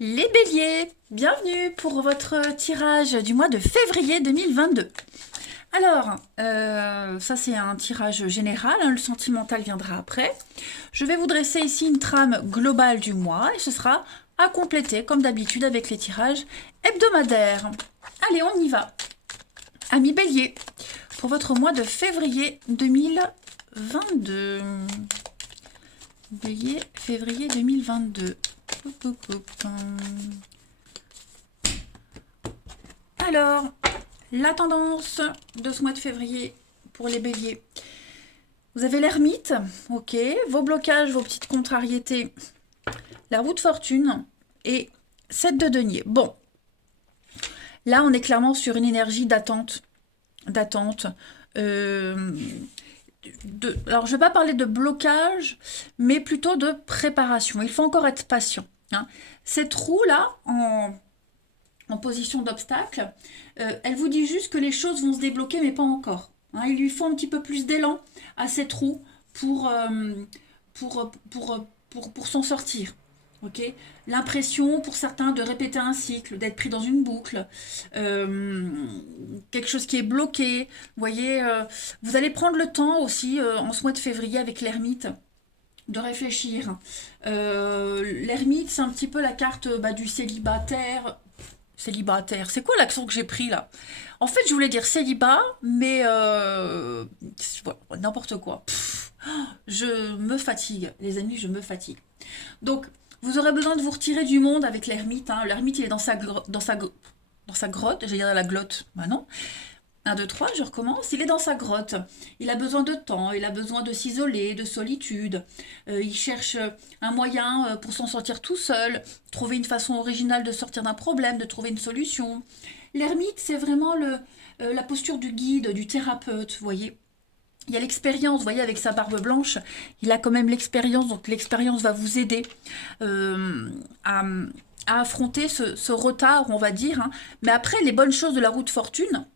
Les béliers, bienvenue pour votre tirage du mois de février 2022. Alors, ça c'est un tirage général, hein, le sentimental viendra après. Je vais vous dresser ici une trame globale du mois et ce sera à compléter comme d'habitude avec les tirages hebdomadaires. Allez, on y va. Amis béliers, pour votre mois de février 2022. Bélier, février 2022. Alors, la tendance de ce mois de février pour les béliers. Vous avez l'ermite, ok, vos blocages, vos petites contrariétés, la roue de fortune et 7 de denier. Bon, là on est clairement sur une énergie d'attente. Alors je ne vais pas parler de blocage, mais plutôt de préparation. Il faut encore être patient, hein. Cette roue-là, en position d'obstacle, elle vous dit juste que les choses vont se débloquer, mais pas encore, hein. Il lui faut un petit peu plus d'élan à cette roue pour s'en sortir. Okay, l'impression pour certains de répéter un cycle, d'être pris dans une boucle, quelque chose qui est bloqué. Vous voyez, vous allez prendre le temps aussi en ce mois de février avec l'ermite de réfléchir. L'ermite, c'est un petit peu la carte du célibataire. Célibataire, c'est quoi l'accent que j'ai pris là? En fait, je voulais dire célibat, mais voilà, n'importe quoi. Je me fatigue, les amis, je me fatigue. Donc, vous aurez besoin de vous retirer du monde avec l'ermite, hein. L'ermite, il est dans sa grotte, j'allais dire la glotte. Bah non. Un, 2, 3, je recommence. Il est dans sa grotte. Il a besoin de temps, il a besoin de s'isoler, de solitude. Il cherche un moyen pour s'en sortir tout seul, trouver une façon originale de sortir d'un problème, de trouver une solution. L'ermite, c'est vraiment la posture du guide, du thérapeute, vous voyez. Il y a l'expérience, vous voyez, avec sa barbe blanche, il a quand même l'expérience, donc l'expérience va vous aider euh, à, à affronter ce retard, on va dire, hein. Mais après, les bonnes choses de la roue de fortune,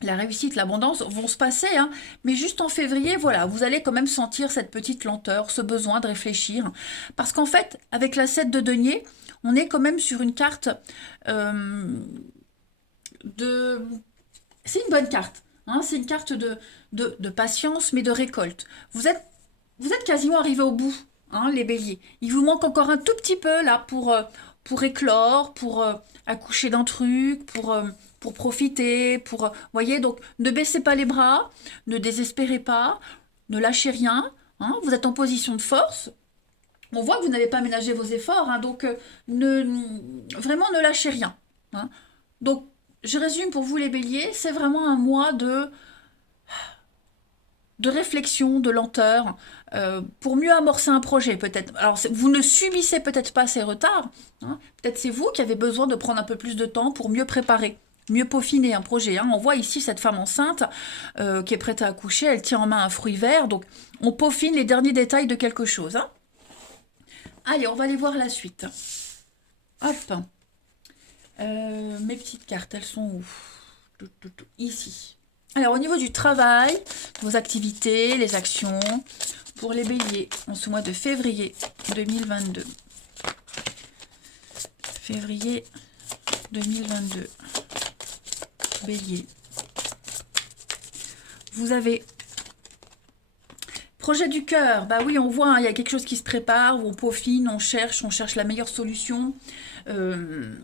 la réussite, l'abondance vont se passer, hein. Mais juste en février, voilà, vous allez quand même sentir cette petite lenteur, ce besoin de réfléchir. Parce qu'en fait, avec la 7 de denier, on est quand même sur une carte euh, de... C'est une bonne carte, hein. C'est une carte de patience, mais de récolte. Vous êtes quasiment arrivé au bout, hein, les béliers. Il vous manque encore un tout petit peu là pour éclore, pour accoucher d'un truc, pour profiter, voyez, donc ne baissez pas les bras, ne désespérez pas, ne lâchez rien, hein, vous êtes en position de force. On voit que vous n'avez pas ménagé vos efforts, hein, donc vraiment ne lâchez rien, hein. Donc, je résume pour vous les béliers, c'est vraiment un mois de réflexion, de lenteur, pour mieux amorcer un projet peut-être. Alors vous ne subissez peut-être pas ces retards, hein. Peut-être c'est vous qui avez besoin de prendre un peu plus de temps pour mieux préparer, mieux peaufiner un projet, hein. On voit ici cette femme enceinte qui est prête à accoucher, elle tient en main un fruit vert, donc on peaufine les derniers détails de quelque chose, hein. Allez, on va aller voir la suite. Hop, mes petites cartes, elles sont où? Ici. Alors, au niveau du travail, vos activités, les actions, pour les béliers, en ce mois de février 2022. Février 2022. Bélier. Vous avez projet du cœur. Bah oui, on voit, hein, il y a quelque chose qui se prépare, où on peaufine, on cherche la meilleure solution. Euh,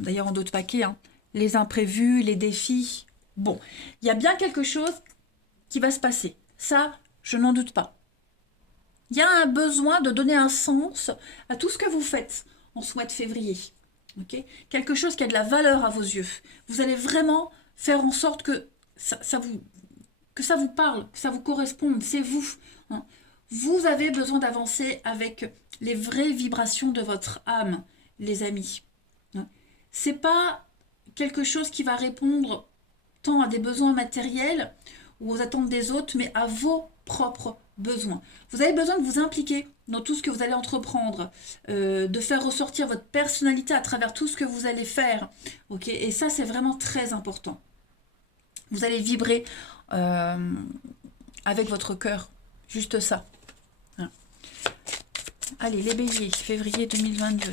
D'ailleurs, en d'autres paquets, hein, les imprévus, les défis. Bon, il y a bien quelque chose qui va se passer. Ça, je n'en doute pas. Il y a un besoin de donner un sens à tout ce que vous faites en ce mois de février. Okay, quelque chose qui a de la valeur à vos yeux. Vous allez vraiment faire en sorte que que ça vous parle, que ça vous corresponde. C'est vous, hein. Vous avez besoin d'avancer avec les vraies vibrations de votre âme, les amis, hein. C'est pas quelque chose qui va répondre tant à des besoins matériels ou aux attentes des autres, mais à vos propres besoins. Vous avez besoin de vous impliquer dans tout ce que vous allez entreprendre, de faire ressortir votre personnalité à travers tout ce que vous allez faire. Okay, et ça, c'est vraiment très important. Vous allez vibrer avec votre cœur. Juste ça. Allez, les béliers, février 2022.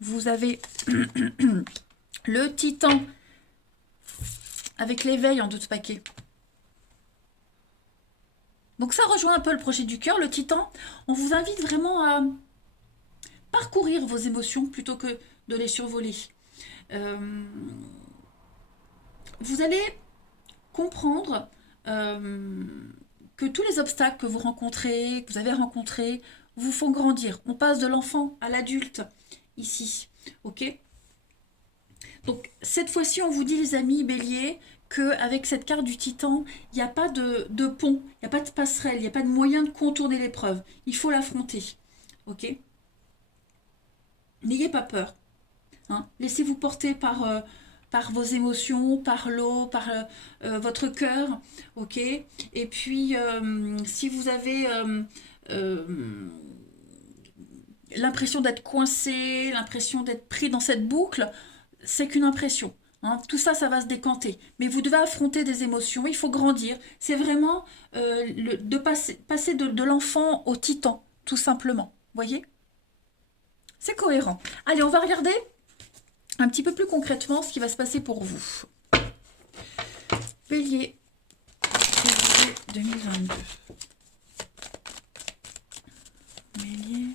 Vous avez le titan avec l'éveil en 12 paquets. Donc ça rejoint un peu le projet du cœur, le titan. On vous invite vraiment à parcourir vos émotions plutôt que de les survoler. Vous allez comprendre que tous les obstacles que vous rencontrez, que vous avez rencontrés, vous font grandir. On passe de l'enfant à l'adulte ici, ok? Donc cette fois-ci, on vous dit les amis béliers, qu'avec cette carte du titan, il n'y a pas de pont, il n'y a pas de passerelle, il n'y a pas de moyen de contourner l'épreuve. Il faut l'affronter, ok? N'ayez pas peur. Hein. Laissez-vous porter par vos émotions, par l'eau, par votre cœur, ok? Et puis, si vous avez l'impression d'être coincé, l'impression d'être pris dans cette boucle, c'est qu'une impression. Hein. Tout ça, ça va se décanter. Mais vous devez affronter des émotions, il faut grandir. C'est vraiment de passer de l'enfant au titan, tout simplement. Voyez? C'est cohérent. Allez, on va regarder un petit peu plus concrètement ce qui va se passer pour vous. Bélier, février 2022. Bélier,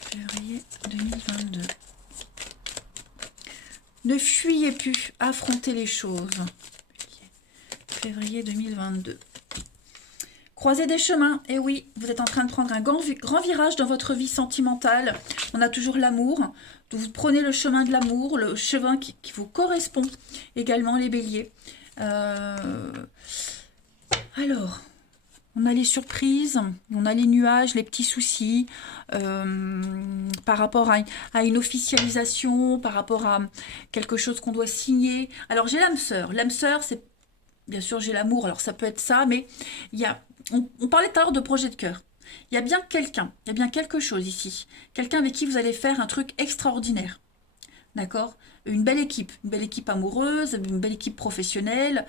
février 2022. Ne fuyez plus, affrontez les choses. Février 2022. Croisez des chemins, et oui, vous êtes en train de prendre un grand virage dans votre vie sentimentale. On a toujours l'amour, vous prenez le chemin de l'amour, le chemin qui vous correspond également, les béliers. Alors, on a les surprises, on a les nuages, les petits soucis, par rapport à une officialisation, par rapport à quelque chose qu'on doit signer. Alors, j'ai l'âme sœur. L'âme sœur, c'est... Bien sûr, j'ai l'amour, alors ça peut être ça, mais il y a... On parlait tout à l'heure de projet de cœur. Il y a bien quelqu'un, il y a bien quelque chose ici. Quelqu'un avec qui vous allez faire un truc extraordinaire. D'accord? Une belle équipe amoureuse, une belle équipe professionnelle.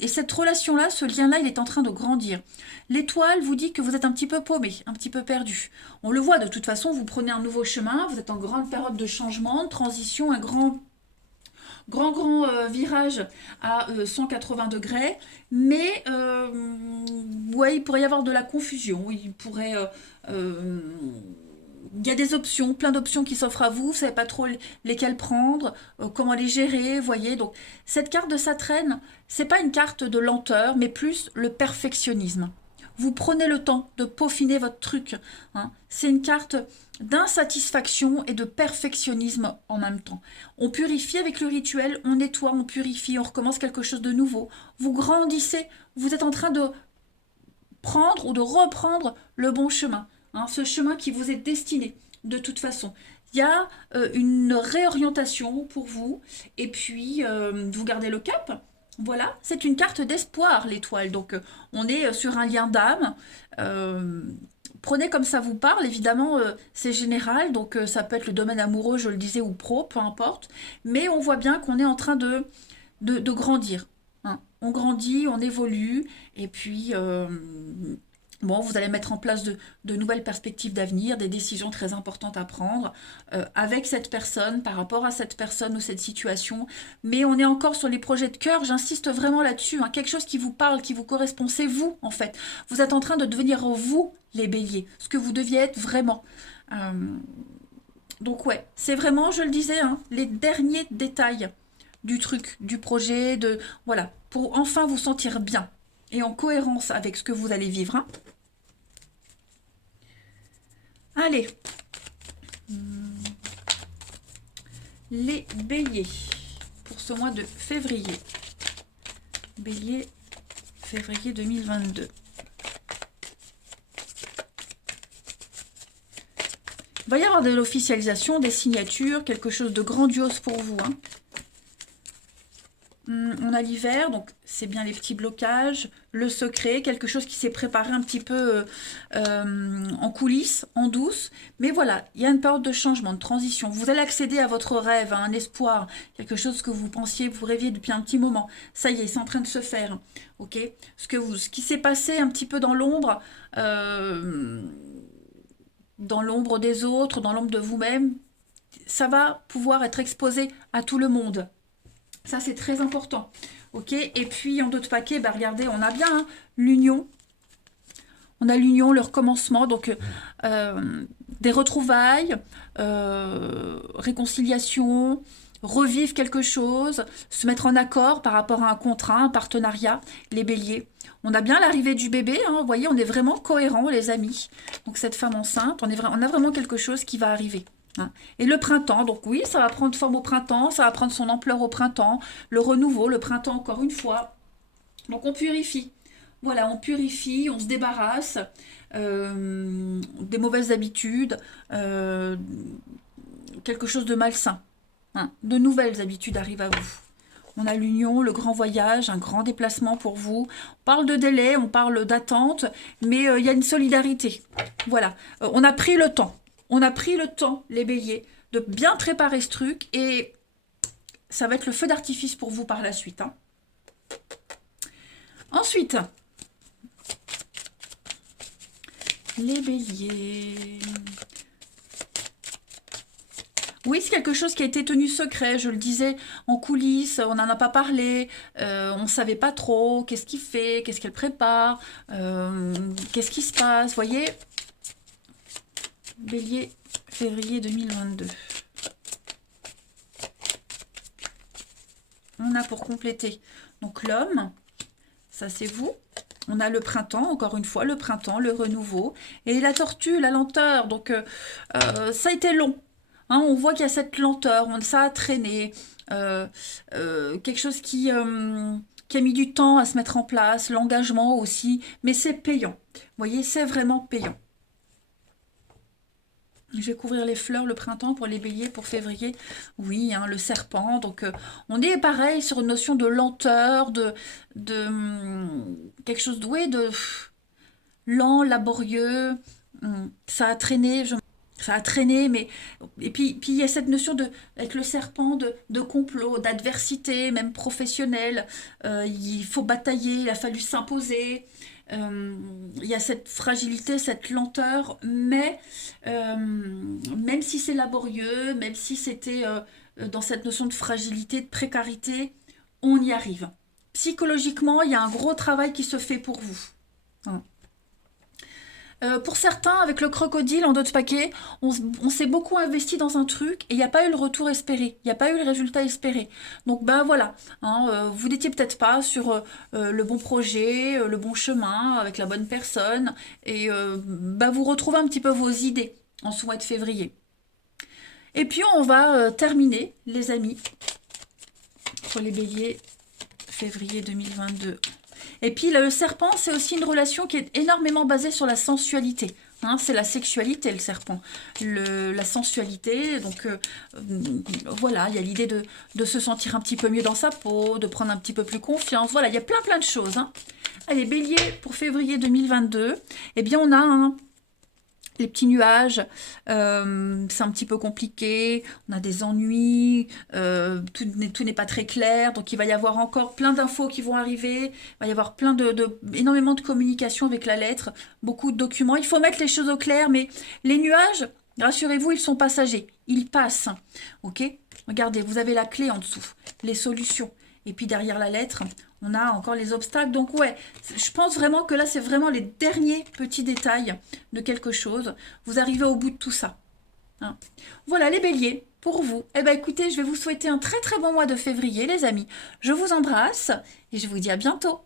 Et cette relation-là, ce lien-là, il est en train de grandir. L'étoile vous dit que vous êtes un petit peu paumé, un petit peu perdu. On le voit de toute façon, vous prenez un nouveau chemin, vous êtes en grande période de changement, de transition, un grand virage à 180 degrés, mais ouais, il pourrait y avoir de la confusion, il y a des options, plein d'options qui s'offrent à vous, vous ne savez pas trop lesquelles prendre, comment les gérer, voyez. Donc cette carte de Saturne, c'est pas une carte de lenteur, mais plus le perfectionnisme. Vous prenez le temps de peaufiner votre truc. Hein. C'est une carte d'insatisfaction et de perfectionnisme en même temps. On purifie avec le rituel, on nettoie, on purifie, on recommence quelque chose de nouveau. Vous grandissez, vous êtes en train de prendre ou de reprendre le bon chemin. Hein, ce chemin qui vous est destiné de toute façon. Il y a une réorientation pour vous et puis vous gardez le cap. Voilà, c'est une carte d'espoir, l'étoile. Donc, on est sur un lien d'âme. Prenez comme ça vous parle. Évidemment, c'est général. Donc, ça peut être le domaine amoureux, je le disais, ou pro, peu importe. Mais on voit bien qu'on est en train de grandir. Hein. On grandit, on évolue. Et puis, bon, vous allez mettre en place de nouvelles perspectives d'avenir, des décisions très importantes à prendre avec cette personne, par rapport à cette personne ou cette situation. Mais on est encore sur les projets de cœur, j'insiste vraiment là-dessus. Hein, quelque chose qui vous parle, qui vous correspond, c'est vous en fait. Vous êtes en train de devenir vous, les béliers, ce que vous deviez être vraiment. Donc ouais, c'est vraiment, je le disais, hein, les derniers détails du truc, du projet, voilà, pour enfin vous sentir bien et en cohérence avec ce que vous allez vivre. Hein. Allez, les béliers pour ce mois de février. Bélier, février 2022. Il va y avoir de l'officialisation, des signatures, quelque chose de grandiose pour vous. Hein. On a l'hiver, donc c'est bien les petits blocages, le secret, quelque chose qui s'est préparé un petit peu en coulisses, en douce. Mais voilà, il y a une période de changement, de transition. Vous allez accéder à votre rêve, à un espoir, quelque chose que vous pensiez, vous rêviez depuis un petit moment. Ça y est, c'est en train de se faire. Ok? Ce qui s'est passé un petit peu dans l'ombre des autres, dans l'ombre de vous-même, ça va pouvoir être exposé à tout le monde. Ça, c'est très important. Ok. Et puis, en d'autres paquets, bah, regardez, on a bien hein, l'union. On a l'union, le recommencement. Donc, des retrouvailles, réconciliation, revivre quelque chose, se mettre en accord par rapport à un contrat, un partenariat, les béliers. On a bien l'arrivée du bébé, hein, vous voyez, on est vraiment cohérents, les amis. Donc, cette femme enceinte, on a vraiment quelque chose qui va arriver. Hein. Et le printemps, donc oui, ça va prendre forme au printemps, ça va prendre son ampleur au printemps, le renouveau, le printemps encore une fois. Donc on purifie. Voilà, on purifie, on se débarrasse des mauvaises habitudes, quelque chose de malsain. Hein. De nouvelles habitudes arrivent à vous. On a l'union, le grand voyage, un grand déplacement pour vous. On parle de délai, on parle d'attente, mais il y a une solidarité. Voilà, on a pris le temps. On a pris le temps, les béliers, de bien préparer ce truc et ça va être le feu d'artifice pour vous par la suite. Hein. Ensuite, les béliers. Oui, c'est quelque chose qui a été tenu secret, je le disais, en coulisses, on n'en a pas parlé, on ne savait pas trop, qu'est-ce qu'il fait, qu'est-ce qu'elle prépare, qu'est-ce qui se passe, vous voyez. Bélier, février 2022. On a pour compléter, donc l'homme, ça c'est vous. On a le printemps, encore une fois, le printemps, le renouveau. Et la tortue, la lenteur, donc ça a été long. Hein, on voit qu'il y a cette lenteur, ça a traîné, quelque chose qui a mis du temps à se mettre en place, l'engagement aussi, mais c'est payant. Vous voyez, c'est vraiment payant. Je vais couvrir les fleurs le printemps pour les béliers pour février. Oui, hein, le serpent. Donc, on est pareil sur une notion de lenteur, quelque chose doué, de lent, laborieux. Ça a traîné. Ça a traîné, mais et puis il y a cette notion de avec le serpent de complot, d'adversité, même professionnelle. Il faut batailler, il a fallu s'imposer. Il y a cette fragilité, cette lenteur, mais même si c'est laborieux, même si c'était dans cette notion de fragilité, de précarité, on y arrive. Psychologiquement, il y a un gros travail qui se fait pour vous. Hein. Pour certains, avec le crocodile en d'autres paquets, on s'est beaucoup investi dans un truc et il n'y a pas eu le retour espéré, il n'y a pas eu le résultat espéré. Donc ben voilà, hein, vous n'étiez peut-être pas sur le bon projet, le bon chemin, avec la bonne personne, et ben vous retrouvez un petit peu vos idées en ce mois de février. Et puis on va terminer, les amis, pour les béliers, février 2022. Et puis le serpent, c'est aussi une relation qui est énormément basée sur la sensualité. Hein, c'est la sexualité, le serpent. La sensualité, donc voilà, il y a l'idée de se sentir un petit peu mieux dans sa peau, de prendre un petit peu plus confiance. Voilà, il y a plein de choses. Hein. Allez, bélier, pour février 2022, eh bien on a les petits nuages, c'est un petit peu compliqué, on a des ennuis, tout n'est pas très clair, donc il va y avoir encore plein d'infos qui vont arriver, il va y avoir énormément de communication avec la lettre, beaucoup de documents, il faut mettre les choses au clair, mais les nuages, rassurez-vous, ils sont passagers, ils passent, ok? Regardez, vous avez la clé en dessous, les solutions, et puis derrière la lettre, on a encore les obstacles. Donc ouais, je pense vraiment que là, c'est vraiment les derniers petits détails de quelque chose. Vous arrivez au bout de tout ça. Hein. Voilà les béliers, pour vous. Eh bien écoutez, je vais vous souhaiter un très très bon mois de février, les amis. Je vous embrasse et je vous dis à bientôt.